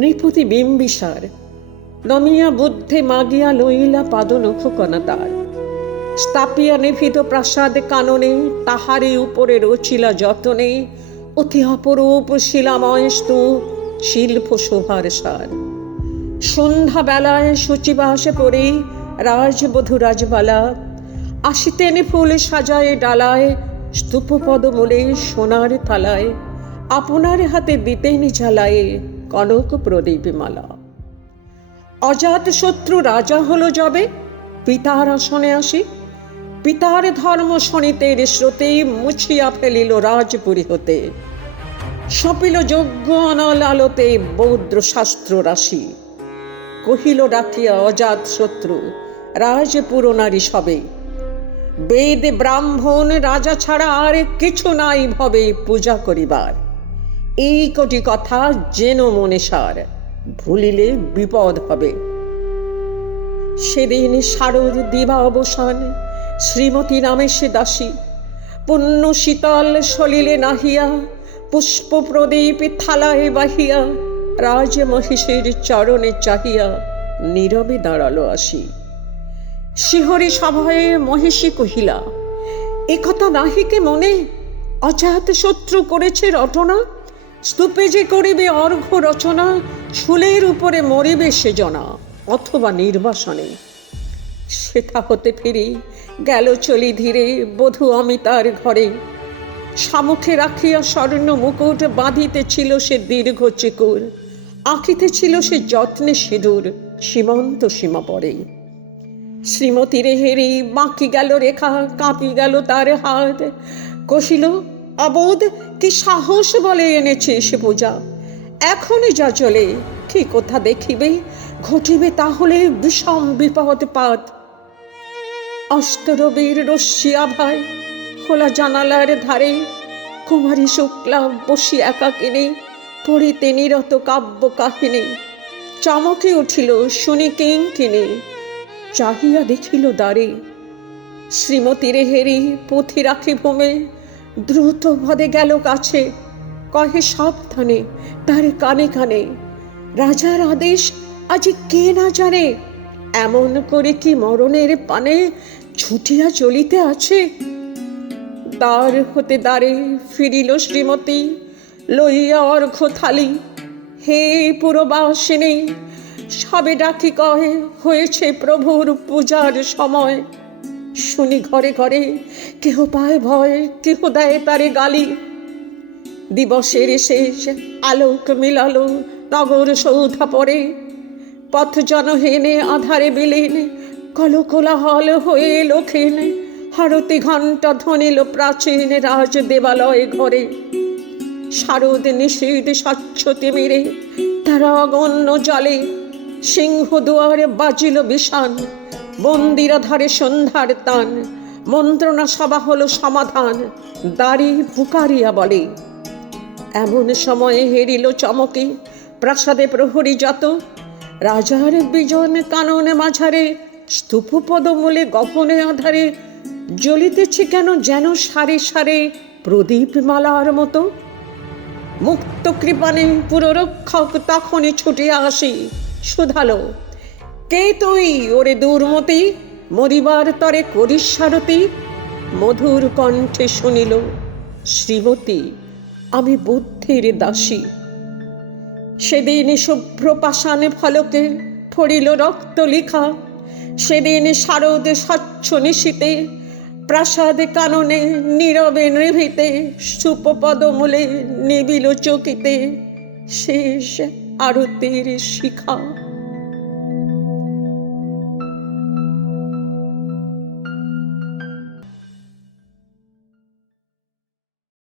নৃপতি বিম্বিসার নমিয়া বুদ্ধে মাগিয়া লইলা পাদনখ কনাতার, স্থাপিয়া নিভৃত প্রাসাদ কাননে, তাহারে উপরে রচিলা যতনে অতি অপরূপ শিলাময় স্তূপ, শিল্প শোভার সার। সন্ধ্যা বেলায় সচিবাসে পড়ে রাজবধূ রাজবালা আসিতেন ফুল সাজায় ডালায়, স্তূপ পদমূলে সোনার থালায় আপনার হাতে দিতেন জ্বালায়ে কনক প্রদীপ মালা। অজাত শত্রু রাজা হলো যবে পিতার আসনে আসি, পিতার ধর্ম শনিতের স্রোতে মুছিয়া ফেলিল রাজপুরী হতে, সপিল যজ্ঞ অনল আলোতে বৌদ্র শাস্ত্র রাশি। কহিল ডাকিয়া অজাত শত্রু রাজপুর নারী সবে, বেদ ব্রাহ্মণ রাজা ছাড়া আর কিছু নাই ভবে পূজা করিবার। এই কটি কথা যেন মনে সার, ভুলিলে বিপদ হবে। সেদিন শারদ দিবা অবসান, শ্রীমতী নামে সে দাসী পুণ্য শীতল সলিলে নাহিয়া, পুষ্প প্রদীপ থালায় বাহিয়া রাজ মহিষের চরণে চাহিয়া নীরবে দাঁড়ালো আসি। শিহরি সভায় মহিষী কহিলা, একথা নাহিকে মনে, অজাত শত্রু করেছে রটনা, স্তূপে যে করিবে অর্ঘ্য রচনা, শুলের উপরে মরিবে সে জনা অথবা নির্বাসনে। সেথা হতে ফিরি গেল চলি ধীরে বধূ অমিতার ঘরে, সামুখে রাখিয়া স্বর্ণ মুকুট বাঁধিতেছিল সে দীর্ঘ চিকুর, আঁকিতেছিল সে যত্নে সিঁদুর সীমন্ত সীমা পরে। শ্রীমতী রেহেরি বাঁকি গেল রেখা, কাঁপি গেল তার হাত, কহিল অবোধ কি সাহস বলে এনেছে সে পূজা, এখনই যা চলে কি কোথা দেখিবে, ঘটিবে তাহলে বিষম বিপদ পাত। অস্তরবীর রশ্মি আভায় খোলা জানালার ধারে, কুমারী শুক্লা বসি একাকিনী পড়িতে নিরত কাব্য কাহিনী। চমকে উঠিল শুনি কিঙ্কিনী, চাহিয়া দেখিল দ্বারে, শ্রীমতী রেহেরি পুঁথি রাখি ভূমে, দ্রুত পদে গেল কাছে, কহে সাবধানে তার কানে কানে, রাজার আদেশ আজ কে না জানে, এমন করে কি মরণের পানে ছুটিয়া চলিতে আছে। দ্বার হতে দ্বারে ফিরিল শ্রীমতী লইয়া অর্ঘ্য থালি, হে পুরবাসিনী সবে ডাকি কহে হয়েছে প্রভুর পূজার সময়। শুনি ঘরে ঘরে কেহ পায় ভয়, কেহ দেয় তারে গালি। দিবসের শেষ আলোক মিলালো নগর সৌধা পরে, পথ জনহীনে আধারে বিলীন কলকোলাহল হয়ে লোকেন, হারতি ঘণ্টা ধ্বনিল প্রাচীন রাজ দেবালয় ঘরে। শারদ নিষিদ্ধ স্বচ্ছ তিমিরে তারা অগণ্য জলে, সিংহ দুয়ারে বাজিল বিষান, মন্দিরা ধারে সন্ধ্যার তান, মন্ত্রণা সভা হলো সমাধান, দাঁড়ি পুকারিয়া বলে। এমন সময়ে হেরিল চমকে প্রাসাদে প্রহরী যত, রাজার বিজন কাননে মাঝারে, স্তূপ পদমূলে গহনে আধারে জ্বলিতেছে কেন যেন সারে সারে প্রদীপ মালার মতো। মুক্ত কৃপানে পুররক্ষক তখনই ছুটিয়া আসি, শুধালো কে তুই ওরে দুর্মতি, মরিবার তরে করিস সারতি। মধুর কণ্ঠে শুনিল শ্রীমতী আমি বুদ্ধির দাসী। সেদিন শুভ্র পাষাণে ফলকে ফড়িল রক্ত লিখা, সেদিন শারদ স্বচ্ছ নিশীতে প্রাসাদ কাননে নীরবে নিভৃতে, স্তূপ পদমূলে নিবিল চকিতে শেষ আরতির শিখা।